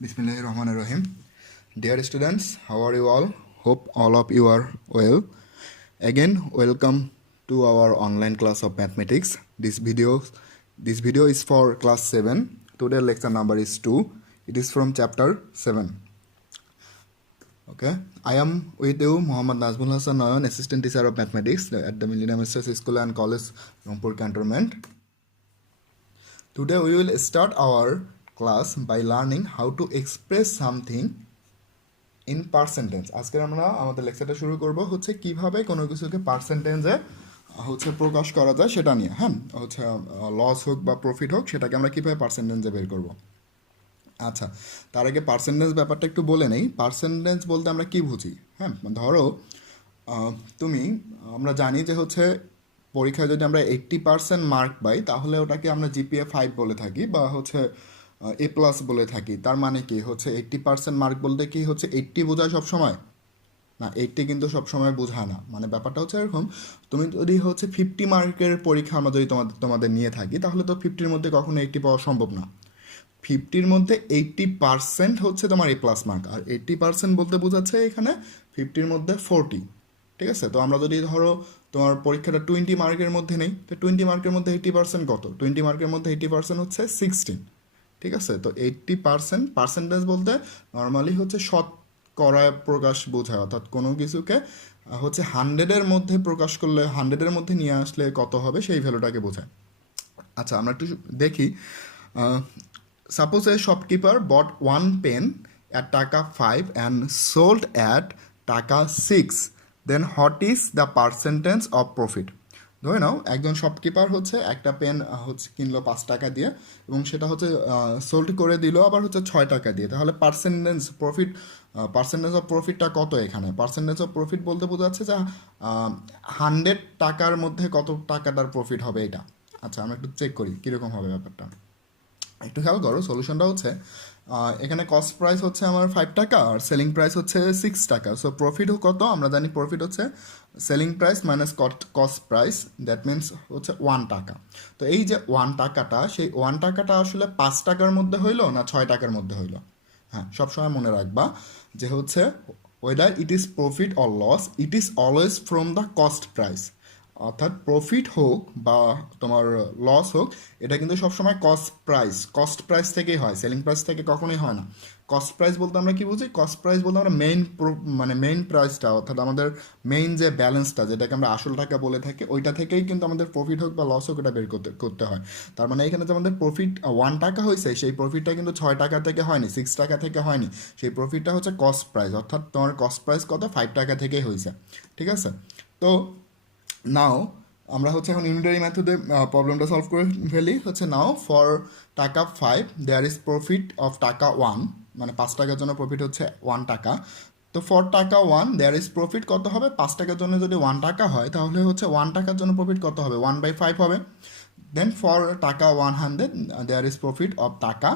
Bismillahirrahmanirrahim. Dear students, how are you all? Hope all of you are well. Again, welcome to our online class of mathematics. This video is for class 7. Today lecture number is 2. It is from chapter 7. Okay, I am with you, Muhammad Nazmul Hassan Nayan, Assistant Teacher of Mathematics at the Millennium Sisters School and College, Rampur Cantonment. Today we will start our class by learning how to express something in percentage. আজকে আমরা আমাদের লেকচারটা শুরু করব হচ্ছে কিভাবে কোনো কিছুকে পার্সেন্টেজে হচ্ছে প্রকাশ করা যায় সেটা নিয়ে। হ্যাঁ, হচ্ছে লস হোক বা প্রফিট হোক সেটাকে আমরা কিভাবে পার্সেন্টেজে বের করব। আচ্ছা, তার আগে পার্সেন্টেজ ব্যাপারটা একটু বলে নেই। পার্সেন্টেজ বলতে আমরা কি বুঝি? হ্যাঁ, ধরো আমরা জানি যে হচ্ছে পরীক্ষায় যদি আমরা 80% মার্ক পাই তাহলে ওটাকে আমরা জিপিএ 5 বলে থাকি বা হচ্ছে A+ বলে থাকি। তার মানে কি হচ্ছে 80% মার্ক বলতে কি হচ্ছে 80 বোঝায় সবসময় না, 80 কিন্তু সবসময় বোঝায় না। মানে ব্যাপারটা হচ্ছে এরকম, তুমি যদি হচ্ছে 50 মার্কের পরীক্ষা আমরা যদি তোমাদের নিয়ে থাকি তাহলে তো 50-র মধ্যে কখনো 80 পাওয়া সম্ভব না। 50-র মধ্যে 80% হচ্ছে তোমার A+ মার্ক, আর 80% বলতে বোঝাচ্ছে এখানে 50-র মধ্যে 40। ঠিক আছে, তো আমরা যদি ধরো তোমার পরীক্ষাটা 20 মার্কের মধ্যে নেই, তো 20 মার্কের মধ্যে 80% কত? 20 মার্কের মধ্যে 80% হচ্ছে 16। ঠিক আছে, তো 80% পার্সেন্টেজ বলতে নর্মালি হচ্ছে শতকরা প্রকাশ বোঝায়, অর্থাৎ কোনো কিছুকে হচ্ছে 100-এর মধ্যে প্রকাশ করলে 100-এর মধ্যে নিয়ে আসলে কত হবে সেই ভ্যালুটাকে বোঝায়। আচ্ছা, আমরা একটু দেখি। Suppose a shopkeeper bought 1 pen at taka 5 and sold at taka 6, then what is the percentage of profit? ধরে নাও একজন শপকিপার হচ্ছে একটা পেন হচ্ছে কিনলো 5 টাকা দিয়ে এবং সেটা হচ্ছে সোল্ড করে দিল আবার হচ্ছে 6 টাকা দিয়ে। তাহলে পার্সেন্টেজ অফ প্রফিটটা কত এখানে? পার্সেন্টেজ অফ প্রফিট বলতে বোঝাচ্ছে যে 100 টাকার মধ্যে কত টাকাটার প্রফিট হবে এটা। আচ্ছা, আমরা একটু চেক করি কীরকম হবে ব্যাপারটা। একটু খেয়াল করো, সলিউশনটা হচ্ছে এখানে কস্ট প্রাইস হচ্ছে আমার 5 টাকা আর সেলিং প্রাইস হচ্ছে 6 টাকা। সো প্রফিট কত? আমরা জানি প্রফিট হচ্ছে selling price minus cost price, that means হচ্ছে 1 টাকা। তো এই যে 1 টাকাটা, সেই 1 টাকাটা আসলে 5 টাকার মধ্যে হইলো না 6 টাকার মধ্যে হইলো? হ্যাঁ, সবসময় মনে রাখবা যে হচ্ছে whether it is profit or loss, it is always from the cost price. অর্থাৎ প্রফিট হোক বা তোমার লস হোক, এটা কিন্তু সবসময় কস্ট প্রাইস থেকেই হয়, সেলিং প্রাইস থেকে কখনোই হয় না। কস্ট প্রাইস বলতে আমরা কি বুঝি? কস্ট প্রাইস বলতে আমরা মেইন প্রাইসটা, অর্থাৎ আমাদের মেইন যে ব্যালেন্সটা, যেটাকে আমরা আসল টাকা বলে থাকি, ওইটা থেকেই কিন্তু আমাদের প্রফিট হোক বা লস হোক এটা বের করতে হয়। তার মানে এখানে যে আমাদের প্রফিট 1 টাকা হয়েছে, সেই প্রফিটটা কিন্তু 6 টাকা থেকে হয়নি, 6 টাকা থেকে হয়নি। সেই প্রফিটটা হচ্ছে কস্ট প্রাইস, অর্থাৎ তোমার কস্ট প্রাইস কত? 5 টাকা থেকেই হয়েছে। ঠিক আছে, তো নাও আমরা হচ্ছে এখন ইউনিটারি মেথডে প্রবলেমটা সলভ করে ফেলি। হচ্ছে নাও ফর টাকা 5 দেয়ার ইজ প্রফিট অফ টাকা 1, মানে 5 টাকার জন্য প্রফিট হচ্ছে 1 টাকা। তো ফর টাকা 1 দেয়ার ইজ প্রফিট কত হবে? 5 টাকার জন্য যদি 1 টাকা হয় তাহলে হচ্ছে 1 টাকার জন্য প্রফিট কত হবে? 1/5 হবে। দেন ফর টাকা 100 দেয়ার ইজ প্রফিট অফ টাকা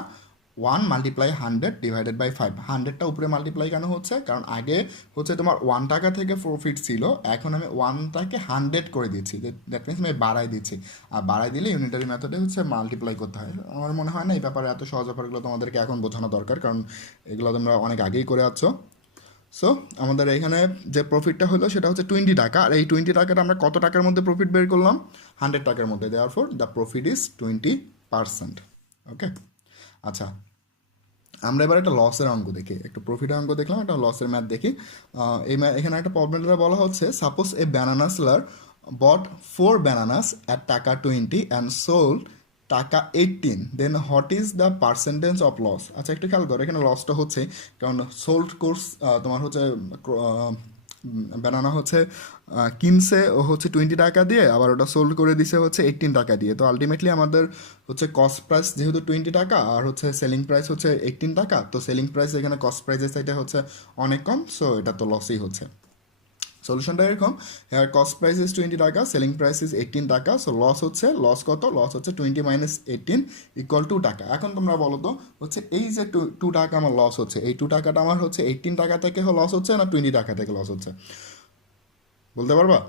1 মাল্টিপ্লাই 100 ডিভাইডেড বাই 5। 100টা উপরে মাল্টিপ্লাই কেন হচ্ছে? কারণ আগে হচ্ছে তোমার 1 টাকা থেকে প্রফিট ছিল, এখন আমি 1টাকে 100 করে দিচ্ছি, দ্যাট মিনস আমি বাড়াই দিচ্ছি। আর বাড়াই দিলে ইউনিটারি মেথডে হচ্ছে মাল্টিপ্লাই করতে হয়। আমার মনে হয় না এই ব্যাপারে এত সহজ ব্যাপারগুলো তোমাদেরকে এখন বোঝানো দরকার, কারণ এগুলো তোমরা অনেক আগেই করে আছো। সো আমাদের এখানে যে প্রফিটটা হলো সেটা হচ্ছে 20 টাকা, আর এই 20 টাকাটা আমরা কত টাকার মধ্যে প্রফিট বের করলাম? 100 টাকার মধ্যে। Therefore the profit is 20%। ওকে, আচ্ছা, আমরা এবার একটা লসের অঙ্ক দেখি। একটু প্রফিটের অঙ্ক দেখলাম, একটা লসের ম্যাথ দেখি। এখানে একটা প্রবলেমটা বলা হচ্ছে, suppose a banana seller bought 4 bananas at taka 20 and sold taka 18, then what is the percentage of loss? আচ্ছা, একটু খেয়াল করো, এখানে লসটা হচ্ছে কারণ সোল্ড কোর্স তোমার হচ্ছে ব্যানানা হচ্ছে কিনছে ও হচ্ছে 20 টাকা দিয়ে, আবার ওটা সোল্ড করে দিছে হচ্ছে 18 টাকা দিয়ে। তো আলটিমেটলি আমাদের হচ্ছে কস্ট প্রাইস যেহেতু 20 টাকা আর হচ্ছে সেলিং প্রাইস হচ্ছে 18 টাকা, তো সেলিং প্রাইস এখানে কস্ট প্রাইসের সাইডে হচ্ছে অনেক কম, সো এটা তো লসই হচ্ছে। সলিউশনটা এরকম, হেয়ার কস্ট প্রাইস ইজ 20 টাকা, সেলিং প্রাইস ইজ 18 টাকা, সো লস কত? লস হচ্ছে 20 মাইনাস 18 ইকুয়াল 2 টাকা। এখন তোমরা বলো তো হচ্ছে এই যে 2 টাকা আমার লস হচ্ছে, এই 2 টাকাটা আমার হচ্ছে 18 টাকা থেকে লস হচ্ছে না 20 টাকা থেকে লস হচ্ছে? বলতে পারবা?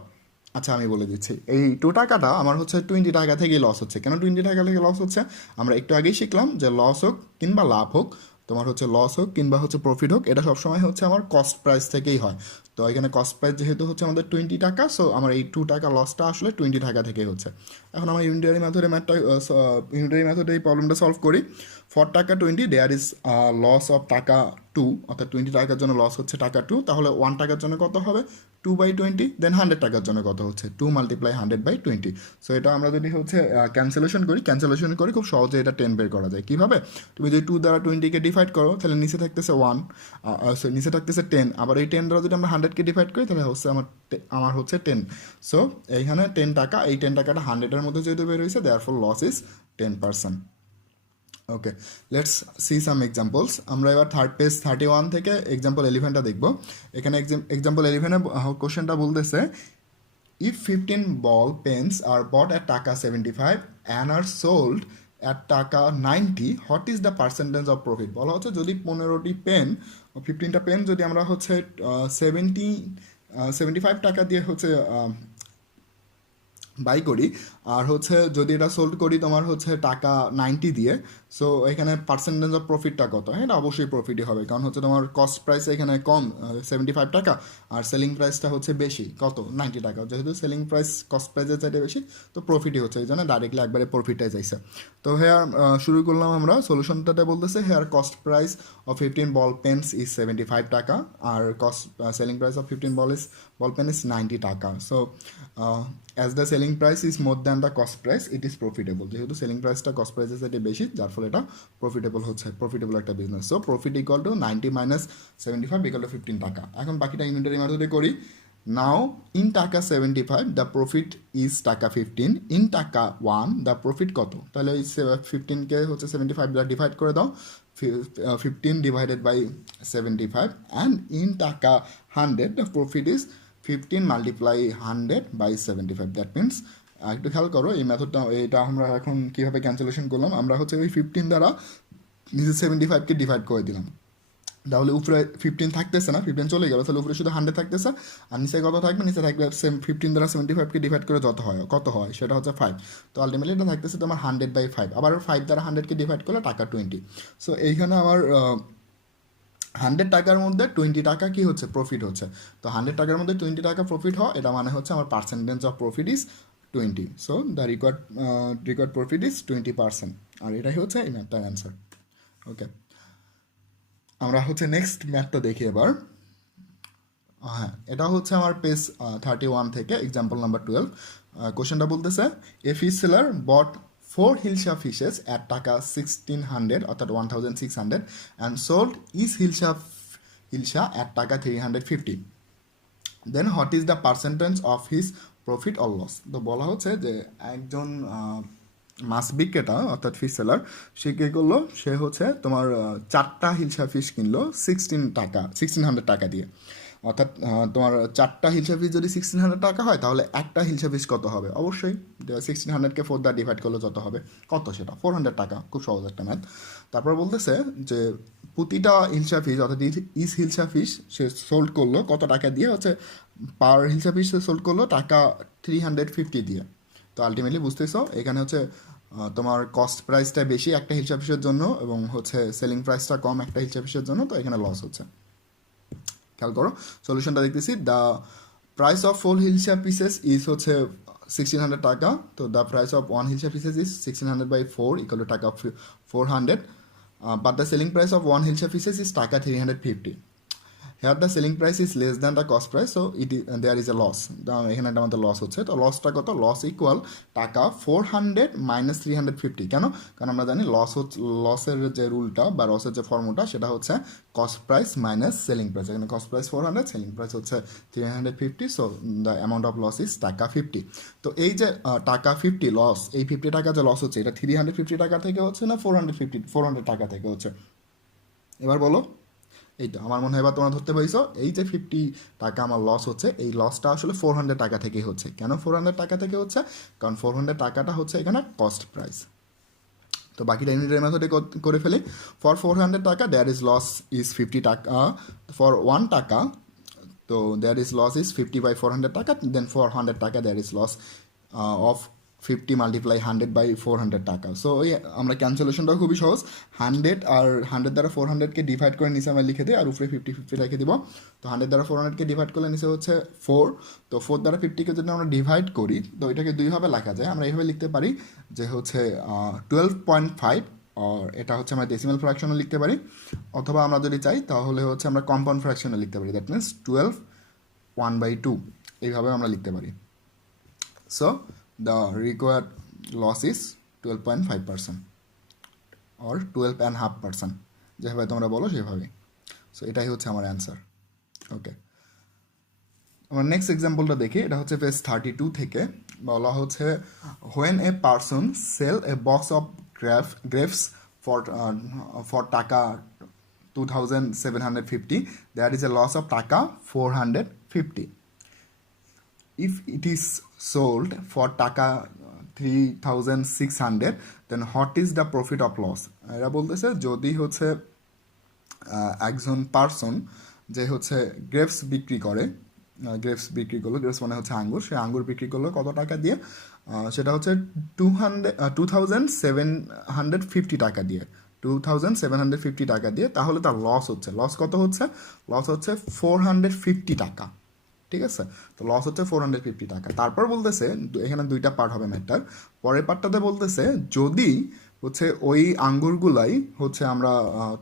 আচ্ছা, আমি বলে দিচ্ছি। এই 2 টাকাটা আমার হচ্ছে 20 টাকা থেকেই লস হচ্ছে। কেন 20 টাকা থেকে লস হচ্ছে? আমরা একটু আগেই শিখলাম যে লস হোক কিংবা লাভ হোক, তোমার হচ্ছে লস হোক কিংবা হচ্ছে প্রফিট হোক, এটা সবসময় হচ্ছে আমার কস্ট প্রাইস থেকেই হয়। তো এখানে কস্ট প্রাইস যেহেতু হচ্ছে আমাদের 20 টাকা, সো আমার এই 2 টাকা লসটা আসলে 20 টাকা থেকেই হচ্ছে। এখন আমার ইউনিটারি মেথডে এই প্রবলেমটা সলভ করি। ফর টাকা 20 দেয়ার ইজ লস অফ টাকা 2, অর্থাৎ 20 টাকার জন্য লস হচ্ছে টাকা 2, তাহলে 1 টাকার জন্য কত হবে 2/20, দেন 100 টাকার জন্য কত হচ্ছে 2 মাল্টিপ্লাই 100/20। সো এটা আমরা যদি হচ্ছে ক্যান্সেলেশন করি খুব সহজে এটা 10 বের করা যায়। কীভাবে? তুমি যদি 2 দ্বারা 20কে ডিভাইড করো তাহলে নিচে থাকতেছে 1, নিচে থাকতেছে 10, আবার এই 10 দ্বারা যদি আমরা 100কে ডিভাইড করি তাহলে হচ্ছে আমার হচ্ছে 10। সো এইখানে 10 টাকা, এই 10 টাকাটা 100-এর মধ্যে যেহেতু বের হয়েছে, therefore loss is 10%। Okay, let's see some examples. আমরা এবার থার্ড পেজ 31 থেকে এক্সাম্পল 11টা দেখব। এখানে এক্সাম্পল 11-এ কোশ্চেনটা বলতেছে, if 15 ball pens are bought at টাকা 75 and are sold at টাকা 90, what is the percentage of profit? বলা হচ্ছে যদি 15টি পেন, 15টা পেন যদি আমরা হচ্ছে 75 টাকা দিয়ে হচ্ছে বাই করি, আর হচ্ছে যদি এটা সোল্ড করি তোমার হচ্ছে টাকা 90 দিয়ে, সো এখানে পার্সেন্টেজ অফ প্রফিটটা কত? হ্যাঁ, এটা অবশ্যই প্রফিটই হবে, কারণ হচ্ছে তোমার কস্ট প্রাইস এখানে কম 75 টাকা, আর সেলিং প্রাইসটা হচ্ছে বেশি কত 90 টাকা। যেহেতু সেলিং প্রাইস কস্ট প্রাইসের চাইতে বেশি, তো প্রফিটই হচ্ছে, এই জন্য ডাইরেক্টলি একবারে প্রফিটটাই চাইছে। তো হেয়ার শুরু করলাম আমরা। সলিউশনটাতে বলতেছে here cost price of 15 ball pens is 75 taka, আর cost selling price of 15 ball pen is 90 taka. So as the selling price is more than the cost price, it is profitable। যেহেতু সেলিং প্রাইসটা কস্ট প্রাইসের সাথে বেশি, যার ফলে এটা প্রফিটেবল একটা business. So profit equal to 90 minus 75 equal to 15 টাকা। এখন বাকিটা ইউনিটারি মেথডে করি। নাও ইন টাকা 75 দ্য প্রফিট ইজ টাকা 15, ইন টাকা 1 দ্য প্রফিট কত? তাহলে ওই 15কে হচ্ছে 75 দ্বারা ডিভাইড করে দাও, 15 ডিভাইডেড বাই 75, অ্যান্ড ইন টাকা 100 the profit is 15 multiply 100/75। That means একটু খেয়াল করো এই মেথডটা, এটা আমরা এখন কীভাবে ক্যান্সেলেশন করলাম। আমরা হচ্ছে ওই 15 দ্বারা নিচে 75কে ডিভাইড করে দিলাম, তাহলে উপরে 15 থাকতেছে না, 15 চলে গেল, তাহলে উপরে শুধু 100 থাকতেছে, আর নিচে কত থাকবে? নিচে থাকবে 15 দ্বারা 75কে ডিভাইড করে কত হয় সেটা হচ্ছে 5। তো আলটিমেটলি এটা থাকতেছে তোমার 100/5, আবার 5 দ্বারা 100কে ডিভাইড করলে টাকা 20। সো এইখানে আমার 100 টাকার মধ্যে 20 টাকা কি হচ্ছে? প্রফিট হচ্ছে। তো 100 টাকার মধ্যে 20 টাকা প্রফিট হয়, এটা মানে হচ্ছে আমার percentage of profit is 20। So the required profit is 20%, আর এটাই হচ্ছে এই ম্যাথটার অ্যান্সার। ওকে, আমরা হচ্ছে নেক্সট ম্যাথটা দেখি এবার। হ্যাঁ, এটা হচ্ছে আমার পেজ 31 থেকে এক্সাম্পল নাম্বার 12। কোশ্চেনটা বলতেছে, a fish seller bought 4 hilsa fishes at taka 1600 অর্থাৎ 1600 and sold is hilsa at taka 350, then what is the percentage of his profit or loss? তো বলা হচ্ছে যে একজন মাছ বিক্রেতা অর্থাৎ ফিশ সেলার, সে কী করলো, সে হচ্ছে তোমার 4টা হিলসা ফিশ কিনলো 1600 টাকা দিয়ে। অর্থাৎ তোমার 4টা হিলসা ফিশ যদি 1600 টাকা হয়, তাহলে একটা হিলসা ফিশ কত হবে? অবশ্যই 1600কে 4 দ্বারা ডিভাইড করলে যত হবে কত? সেটা 400 টাকা। খুব সহজ একটা ম্যাথ। তারপর বলতেছে যে প্রতিটা হিলসা ফিশ অর্থাৎ ইস হিলসা ফিশ সে সোল্ড করলো কত টাকা দিয়ে? হচ্ছে পার হিলসা ফিশ সে সোল্ড করলো টাকা 350 দিয়ে। তো আলটিমেটলি বুঝতেছো এখানে হচ্ছে তোমার কস্ট প্রাইসটা বেশি একটা হিলসা ফিশের জন্য, এবং হচ্ছে সেলিং প্রাইসটা কম একটা হিলসা ফিশের জন্য, তো এখানে লস হচ্ছে। খেয়াল করো সলিউশনটা দেখতেছি। The price of 4 hilsa pieces is হচ্ছে 1600 টাকা। তো the price of 1 hilsa pieces is 1600/4 equal to taka 400, but the selling price of 1 hilsa pieces is taka 350। Here the selling price is less than the cost price, so there is a loss. এখানে একটা আমাদের loss হচ্ছে। তো লসটা কত? Loss equal টাকা 400 minus 350। কেন? কারণ আমরা জানি লসের যে রুলটা বা লসের যে ফর্মুলা সেটা হচ্ছে cost price minus selling price. এখানে কস্ট প্রাইস 400, সেলিং প্রাইস হচ্ছে 350, so the amount of loss is taka 50। তো এই যে টাকা 50 লস, এই 50 টাকা যে লস হচ্ছে, এটা 350 টাকা থেকে হচ্ছে না 400 টাকা থেকে হচ্ছে? এবার বলো। এইটা আমার মনে হয় এবার তোমরা ধরতে পারছো, এই যে 50 টাকা আমার লস হচ্ছে, এই লসটা আসলে 400 টাকা থেকেই হচ্ছে। কেন 400 টাকা থেকে হচ্ছে? কারণ 400 টাকাটা হচ্ছে এখানে কস্ট প্রাইস। তো বাকিটা ইউনিটারি মেথডে করে ফেলি। ফর 400 টাকা দেয়ার ইজ লস ইজ 50 টাকা, ফর 1 টাকা তো দেয়ার ইজ লস ইজ 50/400 টাকা, দেন for 100 taka there is loss of 50 multiply 100 by 400 taka. So ওই আমরা ক্যান্সেলেশনটাও খুবই সহজ, 100 আর 100 দ্বারা 400কে ডিভাইড করে নিচে আমরা লিখে দিই, আর উপরে 50 রেখে দিব। তো 100 দ্বারা 400কে ডিভাইড করলে নিচে হচ্ছে 4, তো 4 দ্বারা 50কে যদি আমরা ডিভাইড করি তো এটাকে দুইভাবে লেখা যায়। আমরা এইভাবে লিখতে পারি যে হচ্ছে 12.5, আর এটা হচ্ছে আমরা ডেসিমাল ফ্র্যাকশনে লিখতে পারি, অথবা আমরা যদি চাই তাহলে হচ্ছে আমরা কম্পাউন্ড ফ্র্যাকশনে লিখতে পারি, দ্যাট মিনস 12 1/2, এইভাবে আমরা লিখতে পারি। So the required loss is 12.5% or 12.5%, যেভাবে তোমরা বলো সেভাবে। সো এটাই হচ্ছে আমার অ্যান্সার। ওকে, আমরা নেক্সট এক্সাম্পলটা দেখি। এটা হচ্ছে পেজ 32 থেকে বলা হচ্ছে, when a person sell a box of grapes for taka 2750, there is a loss of টাকা 450. If it is sold for টাকা 3600, then what is the profit of loss? এরা বলতেছে যদি হচ্ছে একজন পারসন যে হচ্ছে গ্রেপস বিক্রি করে, গ্রেপস মানে হচ্ছে আঙ্গুর, সে আঙ্গুর বিক্রি করলো কত টাকা দিয়ে? সেটা হচ্ছে 2750 টাকা দিয়ে, 2750 টাকা দিয়ে। তাহলে তার লস কত হচ্ছে? লস হচ্ছে 450 টাকা। ঠিক আছে, তো লস হচ্ছে 450 টাকা। তারপর বলতেছে, এখানে দুইটা পার্ট হবে ম্যাটার। পরের পার্টটাতে বলতেছে যদি হচ্ছে ওই আঙ্গুরগুলাই হচ্ছে আমরা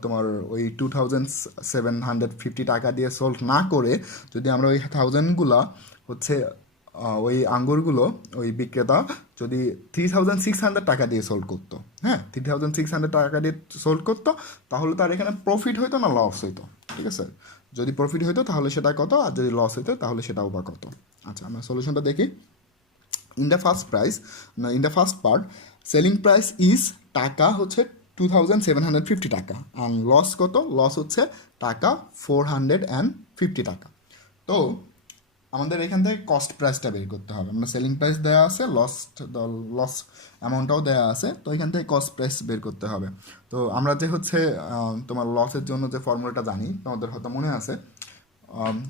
তোমার ওই 2750 টাকা দিয়ে সোল্ড না করে যদি আমরা ওই 1000গুলা হচ্ছে ওই আঙ্গুরগুলো ওই বিক্রেতা যদি 3600 টাকা দিয়ে সোল্ড করতো, হ্যাঁ 3600 টাকা দিয়ে সোল্ড করতো, তাহলে তার এখানে প্রফিট হইতো না লস হইতো? ঠিক আছে, যদি প্রফিট হইতো তাহলে সেটা কত, আর যদি লস হইতো তাহলে সেটাও বা কত। আচ্ছা, আমরা সলিউশনটা দেখি। In the first part, selling price is টাকা হচ্ছে 2750 টাকা, আর লস কত? লস হচ্ছে টাকা 450 টাকা। তো আমাদের এখান থেকে কস্ট প্রাইসটা বের করতে হবে। আমরা সেলিং প্রাইস দেওয়া আছে, লস অ্যামাউন্টটাও দেওয়া আছে, তো এখান থেকে কস্ট প্রাইস বের করতে হবে। তো আমরা যে হচ্ছে তোমার লসের জন্য যে ফর্মুলাটা জানি, তোমাদের হয়তো মনে আছে,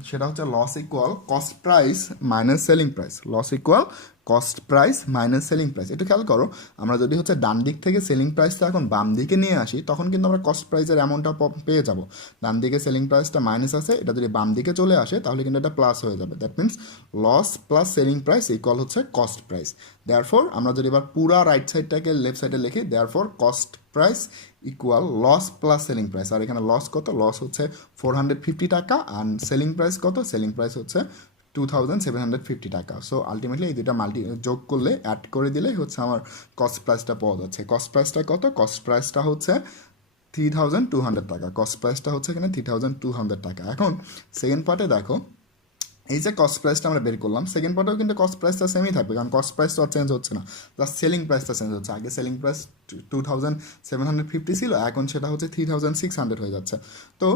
সেটা হচ্ছে loss equal cost price minus selling price. Loss equal cost price minus selling price. একটু খেয়াল করো, আমরা যদি হচ্ছে ডান দিক থেকে সেলিং প্রাইসটা এখন বাম দিকে নিয়ে আসি, তখন কিন্তু আমরা কস্ট প্রাইসের অ্যামাউন্টটা পেয়ে যাব। ডান দিকে সেলিং প্রাইসটা মাইনাস আছে, এটা যদি বাম দিকে চলে আসে তাহলে কিন্তু এটা প্লাস হয়ে যাবে। That means loss plus selling price equal হচ্ছে কস্ট প্রাইস। দেয়ারফর আমরা যদি এবার পুরা রাইট সাইডটাকে লেফট সাইডে লিখি, therefore cost price equal loss plus selling price. আর এখানে লস কত? লস হচ্ছে 450 টাকা, আর সেলিং প্রাইস কত? সেলিং প্রাইস হচ্ছে 2750 টাকা। সো আলটিমেটলি এই দুটা যোগ করলে, অ্যাড করে দিলেই হচ্ছে আমার কস্ট প্রাইসটা পাওয়া যাচ্ছে। কস্ট প্রাইসটা কত? কস্ট প্রাইসটা হচ্ছে 3200 টাকা। কস্ট প্রাইসটা হচ্ছে এখানে 3200 টাকা। এখন সেকেন্ড পার্টে দেখো, এই যে কস্ট প্রাইসটা আমরা বের করলাম, সেকেন্ড পার্টেও কিন্তু কস্ট প্রাইসটা সেমই থাকবে, কারণ কস্ট প্রাইস তো আর চেঞ্জ হচ্ছে না, জাস্ট সেলিং প্রাইসটা চেঞ্জ হচ্ছে। আগে সেলিং প্রাইস 2750 ছিল, এখন সেটা হচ্ছে 3600 হয়ে যাচ্ছে। তো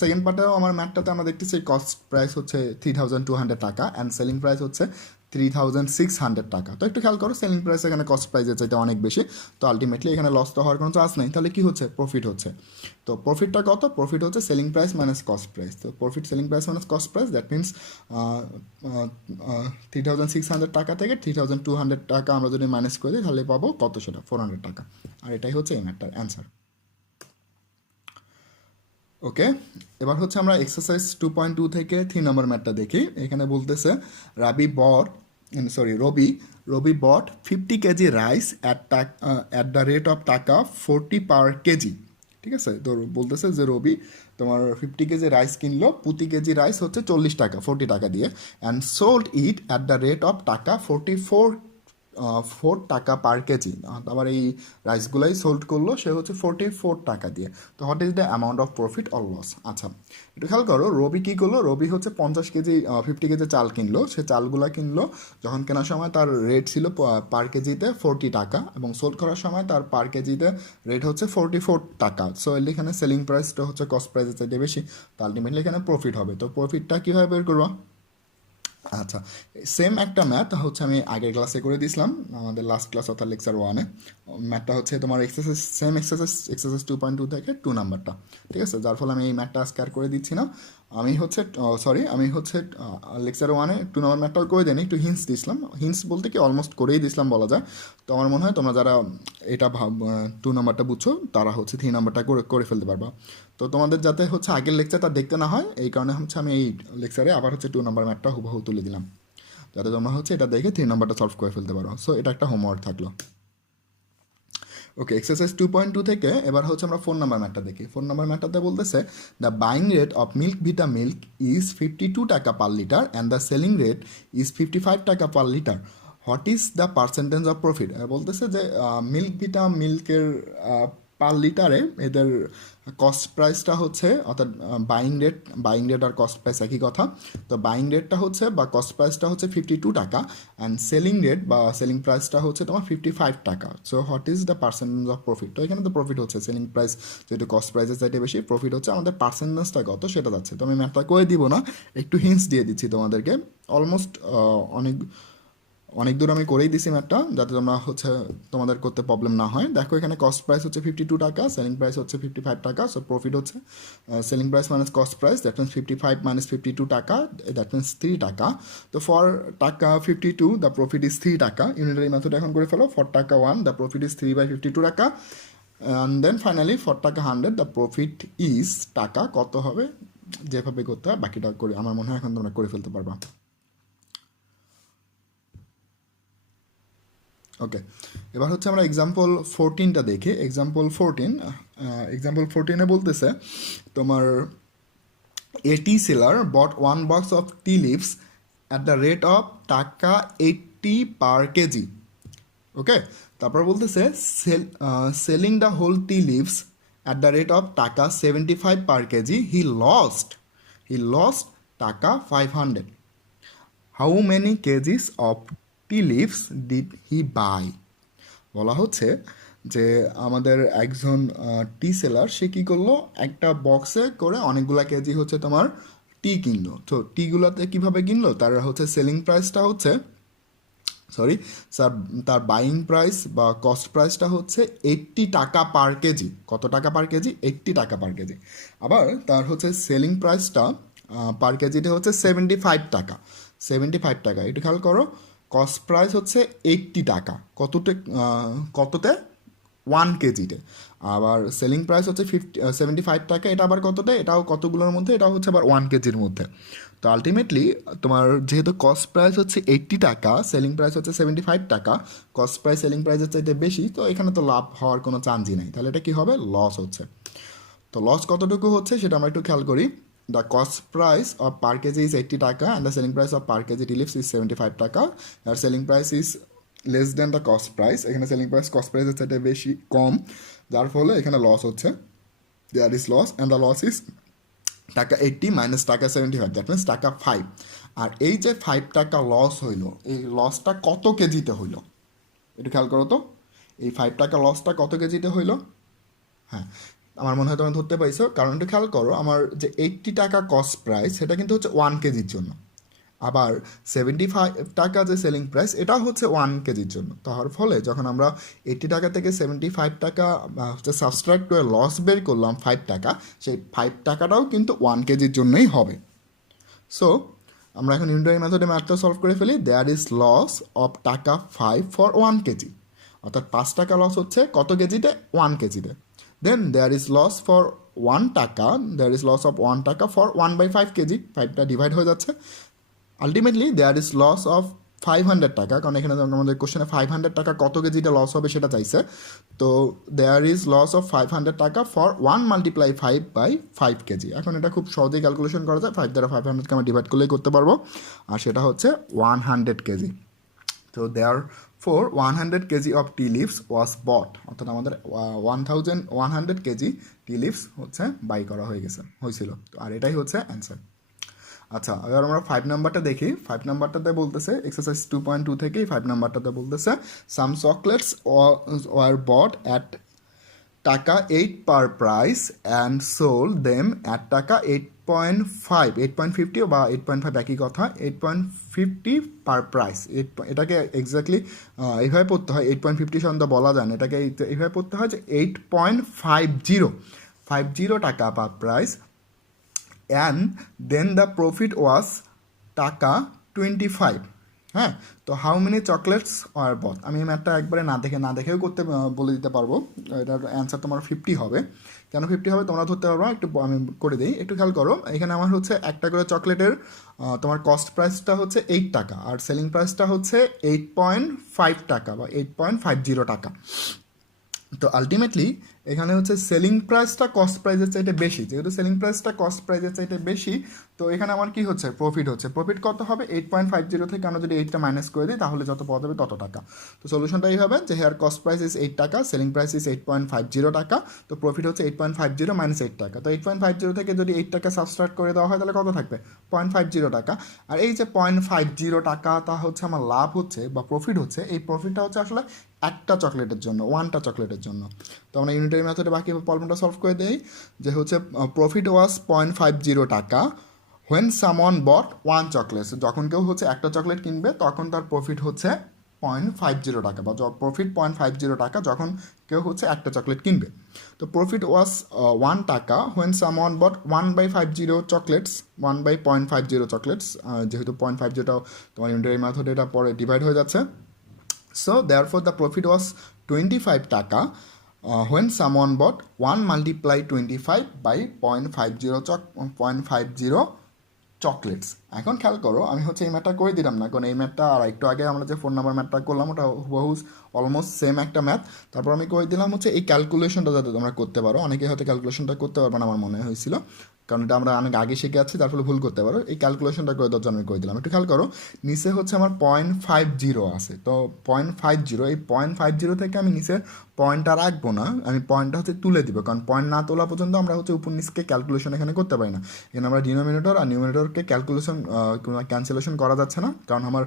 সেকেন্ড পার্টেও আমার ম্যাথটাতে আমরা দেখতেছি কস্ট প্রাইস হচ্ছে 3200 টাকা অ্যান্ড সেলিং প্রাইস হচ্ছে 3600 টাকা। তো একটু খেয়াল করো, সেলিং প্রাইস এখানে কস্ট প্রাইসের চাইতে অনেক বেশি, তো আলটিমেটলি এখানে লস তো হওয়ার কোনো চান্স নেই। তাহলে কি হচ্ছে? প্রফিট হচ্ছে। তো প্রফিটটা কত? প্রফিট হচ্ছে selling price minus cost price. তো profit selling price minus cost price, that means 3600 টাকা থেকে 3200 টাকা আমরা যদি মাইনাস করে দিই তাহলে পাবো কত? সেটা 400 টাকা। আর এটাই হচ্ছে এই ম্যাথটার অ্যান্সার। ওকে, এবার হচ্ছে আমরা এক্সারসাইজ 2.2 থেকে 3 নম্বর ম্যাথটা দেখি। এখানে বলতেছে রবি বট 50 KG rice at the rate of টাকা 40 পার কেজি। ঠিক আছে, তো বলতেছে যে রবি তোমার 50 কেজি রাইস কিনলো, প্রতি কেজি রাইস হচ্ছে 40 টাকা দিয়ে, and sold it at the rate of টাকা 4 টাকা পার কেজি। আবার এই রাইসগুলাই সোল্ড করলো সে হচ্ছে 44 টাকা দিয়ে। তো what is the amount of profit or loss? আচ্ছা, একটু খেয়াল করো, রবি কী করলো? রবি হচ্ছে 50 কেজি চাল কিনলো। সে চালগুলা কিনলো যখন কেনার সময় তার রেট ছিল পার কেজিতে 40 টাকা, এবং সোল্ড করার সময় তার পার কেজিতে রেট হচ্ছে 44 টাকা। সো এখানে সেলিং প্রাইসটা হচ্ছে কস্ট প্রাইসের চাইতে বেশি, তো আলটিমেটলি এখানে প্রফিট হবে। তো প্রফিটটা কীভাবে বের করবো? আচ্ছা, সেম একটা ম্যাথ হচ্ছে আমি আগের ক্লাসে করে দিয়েছিলাম, আমাদের লাস্ট ক্লাস অর্থাৎ লেকচার 1-এ। ম্যাথটা হচ্ছে তোমার এক্সারসাইজ 2.2 থেকে 2 নাম্বারটা। ঠিক আছে, যার ফলে আমি এই ম্যাথটা আজকে আর করে দিচ্ছি না। আমি হচ্ছে লেকচার ওয়ানে 2 নম্বর ম্যাথটাও করে দিই একটু হিন্টস দিয়েছিলাম, হিন্টস বলতে কি অলমোস্ট করেই দিয়েছিলাম বলা যায়। তো আমার মনে হয় তোমরা যারা এটা 2 নম্বরটা বুঝছো তারা হচ্ছে 3 নম্বরটা করে করে ফেলতে পারবা। তো তোমাদের যাতে হচ্ছে আগের লেকচারটা দেখতে না হয় এই কারণে হচ্ছে আমি এই লেকচারে আবার হচ্ছে 2 নম্বর ম্যাথটা হুবহু তুলে দিলাম, যাতে তোমরা হচ্ছে এটা দেখে 3 নম্বরটা সলভ করে ফেলতে পারো। সো এটা একটা হোমওয়ার্ক থাকলো। ওকে, এক্সারসাইজ 2.2 থেকে এবার হচ্ছে আমরা 4 নম্বর ম্যাটটা দেখি। 4 নম্বর ম্যাটটাতে বলতেছে the buying rate of milk Vita milk is 52 টাকা per litre and the selling rate is 55 টাকা per litre, what is the percentage of profit. বলতেছে যে মিল্ক ভিটা মিল্কের পার লিটারে এদের কস্ট প্রাইসটা হচ্ছে, অর্থাৎ বাইং রেট আর কস্ট প্রাইস একই কথা। তো বাইং রেটটা হচ্ছে বা কস্ট প্রাইসটা হচ্ছে 52 টাকা অ্যান্ড সেলিং রেট বা সেলিং প্রাইসটা হচ্ছে তোমার 55 টাকা। So what is the percentage of profit. তো এখানে তো প্রফিট হচ্ছে সেলিং প্রাইস যেহেতু কস্ট প্রাইসের চাইতে বেশি, প্রফিট হচ্ছে আমাদের পার্সেন্টেজটা কত সেটা যাচ্ছে। তো আমি ম্যাথটা করে দিব না, একটু হিন্টস দিয়ে দিচ্ছি তোমাদেরকে। অলমোস্ট অনেক অনেক দূর আমি করেই দিছি ম্যাথটা, যাতে তোমরা হচ্ছে তোমাদের করতে প্রবলেম না হয়। দেখো এখানে কস্ট প্রাইস হচ্ছে 52 টাকা, সেলিং প্রাইস হচ্ছে 55 টাকা। সো প্রফিট হচ্ছে selling price minus cost price, that means 55 minus 52 টাকা, দ্যাট মিনস 3 টাকা। তো ফর টাকা 52 দ্য প্রফিট ইজ 3 টাকা। ইউনিটারি মেথড এখন করে ফেলো। ফর টাকা 1 দ্য প্রফিট ইজ 3/52 টাকা, অ্যান্ড দেন ফাইনালি ফর টাকা 100 দ্য প্রফিট ইজ টাকা কত হবে, যেভাবে করতে হয় বাকিটা করে আমার মনে হয় এখন তোমরা করে ফেলতে পারবা। ওকে, এবার হচ্ছে আমরা এক্সাম্পল 14টা দেখি। এক্সাম্পল 14 বলতেছে তোমার a tea seller bought 1 box of tea leaves at the rate of taka 80 per kg. Okay, তারপর বলতেছে selling the whole tea leaves at the rate of taka 75 per kg, he lost taka 500। How many kgs of tea leaves did he buy. বলা হচ্ছে যে আমাদের একজন টি seller সে কী করলো, একটা বক্সে করে অনেকগুলা কেজি হচ্ছে তোমার টি কিনলো। তো টিগুলোতে কীভাবে কিনলো, তার হচ্ছে সেলিং প্রাইসটা হচ্ছে স্যার তার বাইং প্রাইস বা কস্ট প্রাইসটা হচ্ছে 80 টাকা পার কেজি। কত টাকা পার কেজি? 80 টাকা পার কেজি। আবার তার হচ্ছে সেলিং প্রাইসটা পার কেজিতে হচ্ছে 75 টাকা। 75 টাকা, একটু খেয়াল করো। কস্ট প্রাইস হচ্ছে 80 টাকা, কততে 1 কেজিতে। আবার সেলিং প্রাইস হচ্ছে 75 টাকা, এটা আবার কতটা, এটাও কতগুলোর মধ্যে, এটা হচ্ছে আবার 1 কেজির মধ্যে। তো আলটিমেটলি তোমার যেহেতু কস্ট প্রাইস হচ্ছে 80 টাকা, সেলিং প্রাইস হচ্ছে 75 টাকা, কস্ট প্রাইস সেলিং প্রাইসের চাইতে বেশি, তো এখানে তো লাভ হওয়ার কোনো চান্সই নাই। তাহলে এটা কী হবে? লস হচ্ছে। তো লস কতটুকু হচ্ছে সেটা আমরা একটু খেয়াল করি। The cost price of per kg is 80 taka and the selling price of per kg tea leaves is 75 taka. আর selling price is less than the cost price. এখানে সেলিং প্রাইস কস্ট প্রাইসের চাইতে বেশি কম, যার ফলে এখানে লস হচ্ছে। There is loss and the loss is taka 80 minus টাকা 75, দ্যাট মিনস টাকা 5। আর এই যে 5 টাকা লস হইলো, এই লসটা কত কেজিতে হইলো একটু খেয়াল করো তো। এই 5 টাকা লসটা কত কেজিতে হইলো? হ্যাঁ, আমার মনে হয় তোমরা ধরতে পাইছো, কারণ একটু খেয়াল করো, আমার যে 80 টাকা কস্ট প্রাইস সেটা কিন্তু হচ্ছে 1 কেজির জন্য। আবার 75 টাকা যে সেলিং প্রাইস এটাও হচ্ছে 1 কেজির জন্য। তার ফলে যখন আমরা 80 টাকা থেকে 75 টাকা হচ্ছে সাবস্ট্রাক্ট করে লস বের করলাম 5 টাকা, সেই 5 টাকাটাও কিন্তু 1 কেজির জন্যই হবে। সো আমরা এখন ইউনিটারি মেথডে ম্যাথটা সলভ করে ফেলি। দেয়ার ইজ লস অফ টাকা 5 ফর 1 কেজি, অর্থাৎ 5 টাকা লস হচ্ছে কত কেজিতে? 1 কেজিতে। দেন দেয়ার ইজ লস ফর 1 টাকা, দেয়ার ইজ লস অফ 1 টাকা ফর 1/5 কেজি, 5টা ডিভাইড হয়ে যাচ্ছে। Ultimately there is loss of 500 taka, কারণ এখানে আমাদের কোশ্চেনে 500 টাকা কত কেজিটা লস হবে সেটা চাইছে। তো দেয়ার ইজ লস অফ 500 টাকা ফর 1 মাল্টিপ্লাই 5/5 কেজি। এখন এটা খুব সহজেই ক্যালকুলেশন করা যায়, 5 দ্বারা 500কে আমরা ডিভাইড করলেই করতে পারবো, আর সেটা হচ্ছে 100 কেজি। তো therefore 100 kg of tea leaves was bought, অর্থাৎ আমাদের 1100 কেজি টি লিভস হচ্ছে বাই করা হয়েছিল। তো আর এটাই হচ্ছে অ্যান্সার। আচ্ছা, এবার আমরা 5 নাম্বারটা দেখি। 5 নাম্বারটাতে বলতেছে এক্সারসাইজ 2.2 থেকে 5 নাম্বারটাতে বলতেছে some chocolates were bought at taka 8 per price and sold them at taka 8.50 বা 8.5 একই কথা, 8.50 পার প্রাইস। এটাকে এক্স্যাক্টলি এইভাবে পড়তে হয়, 8.50 সন্ধ্যা বলা যায় না, এটাকে এইভাবে পড়তে হয় যে 8.50 taka per price and then the profit was taka 25। হ্যাঁ, তো how many chocolates are both, আমি এই ম্যাথটা একবারে না দেখেও করতে বলে দিতে পারবো। এটার অ্যান্সার তোমার 50 হবে। কেন 50 হবে তোমরা ধরতে পারবো, একটু আমি করে দিই, একটু খেয়াল করো। এখানে আমার হচ্ছে একটা করে চকলেটের তোমার কস্ট প্রাইসটা হচ্ছে 8 টাকা, আর সেলিং প্রাইসটা হচ্ছে 8.5 টাকা বা 8.50 টাকা। তো আলটিমেটলি এখানে হচ্ছে সেলিং প্রাইসটা কস্ট প্রাইসের চাইতে বেশি, যেহেতু সেলিং প্রাইসটা কস্ট প্রাইসের চাইতে বেশি, তো এখানে আমার কি হচ্ছে, প্রফিট হচ্ছে। প্রফিট কত হবে, 8.50 থেকে আমরা যদি 8টা মাইনাস করে দিই তাহলে যত পাওয়া যাবে তত টাকা। তো সলিউশনটা এই হবে যে হেয়ার কস্ট প্রাইস ইস 8 টাকা, সেলিং প্রাইস ইস 8.50 টাকা, তো প্রফিট হচ্ছে 8.50 মাইনাস 8 টাকা। তো 8.50 থেকে যদি 8 টাকা সাবস্ট্রাক্ট করে দেওয়া হয় তাহলে কত থাকবে, 0.50 টাকা। আর এই যে 0.50 টাকাটা হচ্ছে আমার লাভ হচ্ছে বা প্রফিট হচ্ছে, এই প্রফিটটা হচ্ছে আসলে একটা চকলেটের জন্য, ওয়ানটা চকলেটের জন্য। তো আমরা ইউনিটারি মেথডে বাকি প্রবলেমটা সলভ করে দেই, যে হচ্ছে profit was 0.50 taka when someone bought one chocolate, যখন কেউ হচ্ছে একটা চকলেট কিনবে তখন তার প্রফিট হচ্ছে 0.50 টাকা, বা প্রফিট 0.50 টাকা যখন কেউ হচ্ছে একটা চকলেট কিনবে। তো profit was 1 taka when someone bought 1/50 chocolates, 1/0.50 chocolates, যেহেতু 0.50টাও তোমার ইউনিটারি মেথডে এটা পরে ডিভাইড হয়ে যাচ্ছে। So therefore the profit was 25 taka when someone bought 1 multiply 25 by 0.50 chocolates. এখন খেয়াল করো, আমি হচ্ছে এই ম্যাথটা করে দিলাম না, কারণ এই ম্যাথটা আর একটু আগে আমরা যে 4 নাম্বার ম্যাথটা করলাম ওটা হুবহু অলমোস্ট সেম একটা ম্যাথ। তারপর আমি করে দিলাম হচ্ছে এই ক্যালকুলেশনটা যাতে তোমরা করতে পারো, অনেকে হয়তো ক্যালকুলেশনটা করতে পারবে না আমার মনে হয়েছিল, কারণ এটা আমরা অনেক আগে শিখে আছি, তার ফলে ভুল করতে পারো। এই ক্যালকুলেশনটা করে দেওয়ার জন্য আমি করে দিলাম। একটু খেয়াল করো, নিচে হচ্ছে আমার 0.50 আছে, তো 0.50, এই 0.50 থেকে আমি নিচে পয়েন্টটা রাখবো না, আমি পয়েন্টটা হচ্ছে তুলে দিব, কারণ পয়েন্ট না তোলা পর্যন্ত আমরা হচ্ছে উপর নিচকে ক্যালকুলেশন এখানে করতে পারি না। এখানে আমরা ডিনোমিনেটর আর নিউমিনেটরকে ক্যান্সেলেশন করা যাচ্ছে না, কারণ আমার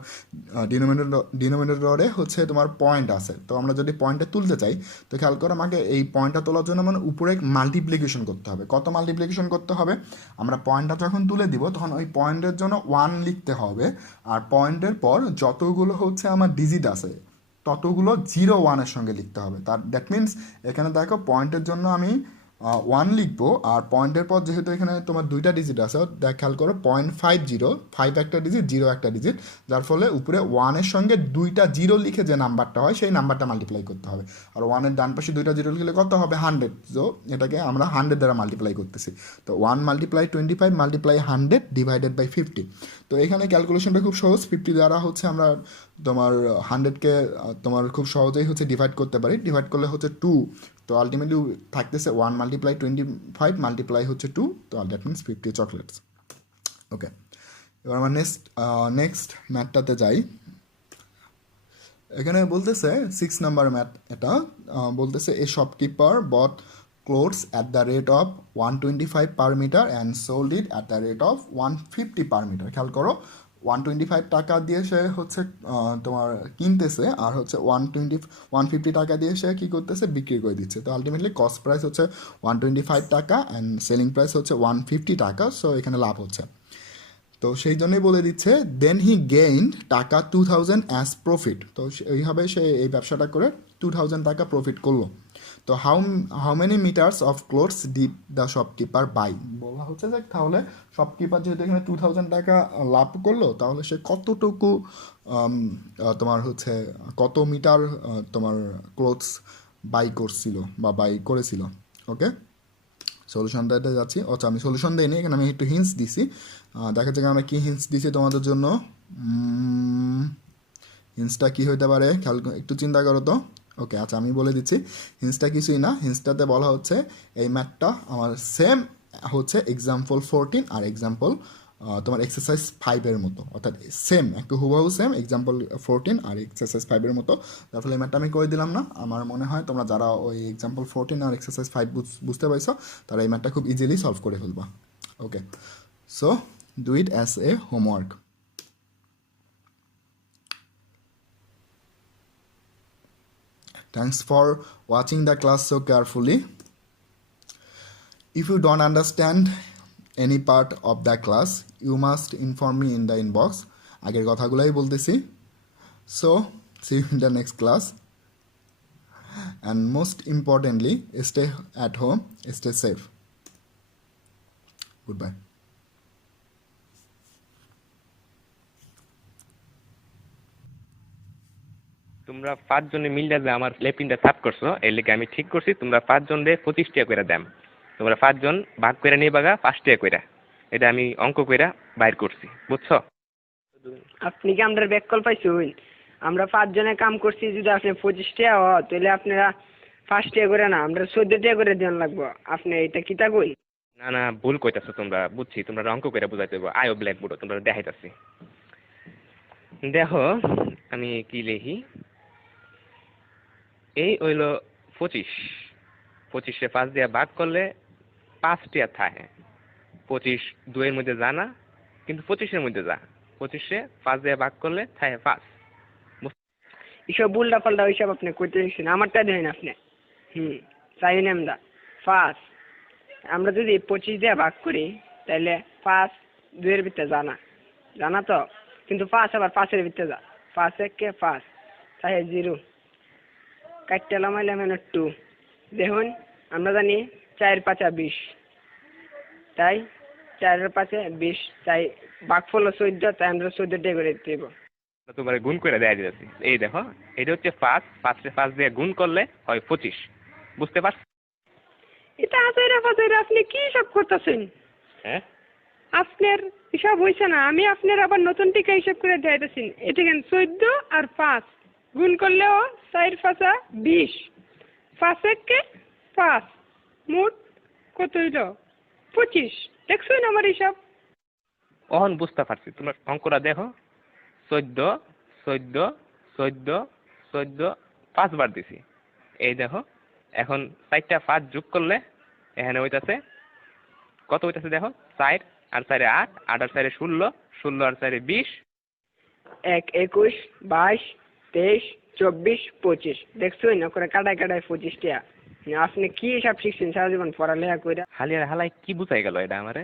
ডিনোমিনেটরে হচ্ছে তোমার পয়েন্ট আছে। তো আমরা যদি পয়েন্টটা তুলতে চাই, তো খেয়াল করো আমাকে এই পয়েন্টটা তোলার জন্য মানে উপরে মাল্টিপ্লিকেশন করতে হবে। কত মাল্টিপ্লিকেশন করতে হবে, আমরা পয়েন্টটা যখন তুলে দিব তখন ওই পয়েন্টের জন্য 1 লিখতে হবে, আর পয়েন্টের পর যতগুলো হচ্ছে আমার ডিজিট আছে ততগুলো 0 1-এর সঙ্গে লিখতে হবে। তার দ্যাট মিনস এখানে দেখো পয়েন্টের জন্য আমি 1 লিখবো, আর পয়েন্টের পর যেহেতু এখানে তোমার দুইটা ডিজিট আছে, দেখ খেয়াল করো 0.50, 5 একটা ডিজিট, 0 একটা ডিজিট, যার ফলে উপরে 1-এর সঙ্গে দুইটা 0 লিখে যে নাম্বারটা হয় সেই নাম্বারটা মাল্টিপ্লাই করতে হবে। আর 1-এর ডান পাশে দুইটা 0 লিখলে কত হবে, 100। তো এটাকে আমরা 100 দ্বারা মাল্টিপ্লাই করতেছি। তো 1 মাল্টিপ্লাই 25 মাল্টিপ্লাই 100 ডিভাইডেড বাই 50। তো এখানে ক্যালকুলেশনটা খুব সহজ, 50 দ্বারা হচ্ছে আমরা তোমার 100কে তোমার খুব সহজেই হচ্ছে ডিভাইড করতে পারি। ডিভাইড করলে হচ্ছে 2, তো আলটিমেটলি থাকতেছে 1 মাল্টিপ্লাই 25 মাল্টিপ্লাই হচ্ছে 2, তো দ্যাট মিনস 50 চকলেটস। ওকে, এবার আমরা নেক্সট ম্যাথটাতে যাই। এখানে বলতেছে 6 নাম্বার ম্যাথ, এটা বলতেছে a shopkeeper bought clothes at the rate of 125 per metre and sold it at the rate of 150 per metre. খেয়াল করো 125 টাকা দিয়ে সে হচ্ছে তোমার কিনতেছে, আর হচ্ছে 150 টাকা দিয়ে সে কী করতেছে, বিক্রি করে দিচ্ছে। তো আলটিমেটলি কস্ট প্রাইস হচ্ছে 125 টাকা অ্যান্ড সেলিং প্রাইস হচ্ছে 150 টাকা, সো এখানে লাভ হচ্ছে। তো সেই জন্যই বলে দিচ্ছে দেন হি গেইনড টাকা 2000 অ্যাজ প্রফিট। তো এইভাবে সে এই ব্যবসাটা করে 2000 টাকা প্রফিট করলো। তো how many metres of clothes did the shopkeeper buy, বলা হচ্ছে যে তাহলে শপকিপার যেহেতু এখানে 2000 টাকা লাভ করলো, তাহলে সে কতটুকু তোমার হচ্ছে কত মিটার তোমার ক্লোথস বাই করছিল বা বাই করেছিল। ওকে, সলিউশনটাতে যাচ্ছি। আচ্ছা, আমি সলিউশন দিইনি, এখানে আমি একটু হিন্টস দিছি। দেখা যাক আমরা কী হিন্টস দিছি তোমাদের জন্য। হিন্টসটা কী হইতে পারে খেয়াল একটু চিন্তা করো তো। ওকে, আচ্ছা আমি বলে দিচ্ছি, হিন্টসটা কিছুই না। হিন্টসটাতে বলা হচ্ছে এই ম্যাথটা আমার সেম হচ্ছে এক্সাম্পল 14 আর এক্সাম্পল তোমার এক্সারসাইজ 5-এর মতো, অর্থাৎ সেম একটু হুবহু সেম এক্সাম্পল 14 আর এক্সারসাইজ 5-এর মতো। তার ফলে এই ম্যাথটা আমি করে দিলাম না। আমার মনে হয় তোমরা যারা ওই এক্সাম্পল 14 আর এক্সারসাইজ 5 বুঝতে পারছো তারা এই ম্যাথটা খুব ইজিলি সলভ করে ফেলবা। Okay, so do it as a homework. Thanks for watching the class so carefully. If you don't understand any part of the class, you must inform me in the inbox. আগের কথাগুলাই বলতেছি। So, see you in the next class. And most importantly, stay at home, stay safe. Goodbye. তোমরা 5 জনে মিলে যে আমার লেপিনটা সাফ করছো এর লেগে আমি ঠিক করছি তোমরা 5 জন রে 25 টাকা করে দাম। তোমরা 5 জন ভাগ করে নিবাগা 5 টাকা করে। এটা আমি অঙ্ক কইরা বাইর করছি, বুঝছো? আপনি কি আমরা ব্যাককল পাইছুন? আমরা 5 জনে কাম করছি, যদি আপনি 25 টাকা হয় তাহলে আপনারা 5 টাকা করে না, আমরা 14 টাকা করে দেন লাগবো। আপনি এটা কিতা কই? না না, ভুল কইতাছো তোমরা, বুঝছি তোমরা অঙ্ক কইরা বুঝাইতে হইব। আয়ো ব্ল্যাকবোর্ড তোমরা দেখাইতাছি। দেখো আমি কি লিখি, এই হইল 25, 25 5 দিয়ে ভাগ করলে 5 টাকা থাকে। 25 2 এর মধ্যে যা না, কিন্তু 25 এর মধ্যে যা। 25 5 দিয়ে ভাগ করলে থাকে 5। এসব উল্টা পাল্টা ওইসব আপনি কইতে দিচ্ছেন, আমারটা দেন আপনি। চাই না আমরা 5, আমরা যদি 25 দিয়ে ভাগ করি তাহলে 5 2 এর ভিতরে জানা তো, কিন্তু 5 আবার 5 এর ভিতরে যা। 5 1 5 তাই 0 কাটতে লামাইলাম 2। দেখুন আমরা জানি 4 5 20, তাই 4 5 20, তাই ভাগফল 14, তাই আমরা 14 টাকা করে দেব। তোমার গুণ করে দেয়া দিতেছি। এই দেখো এটা হচ্ছে 5, 5 দিয়ে গুণ করলে হয় 25, বুঝতে পারছ? এটা আজাইরা আপনি কি সব করতেছেন? হ্যাঁ, আপনার হিসাব হয়েছে না, আমি আপনার আবার নতুন টিকা হিসাব করে দেখাইতেছি। এটা কেন 14 আর 5 গুণ করলেও 4 5 20, 5 1 5, মোট কত হইল? 25। দেখছেন আমার হিসাব? অহন বুঝতে পারছি। তোমার অঙ্কটা দেখো, 14 14 14 14 5 বার দিছি। এই দেখো এখন 4টা 5 যোগ করলে এখানে হইতাছে কত হইতাছে দেখো, 4 আর 4 8, 8 আর 4 16, 16 আর 4 20। 1 21 22 23 24 25। দেখছেন না করে কাটায় 25 টাকা। আপনি কি হিসাব শিখছেন সারা জীবন পড়ালেখা কইরা? হালিয়ার হালাই কি বুঝাই গেল এটা আমারে?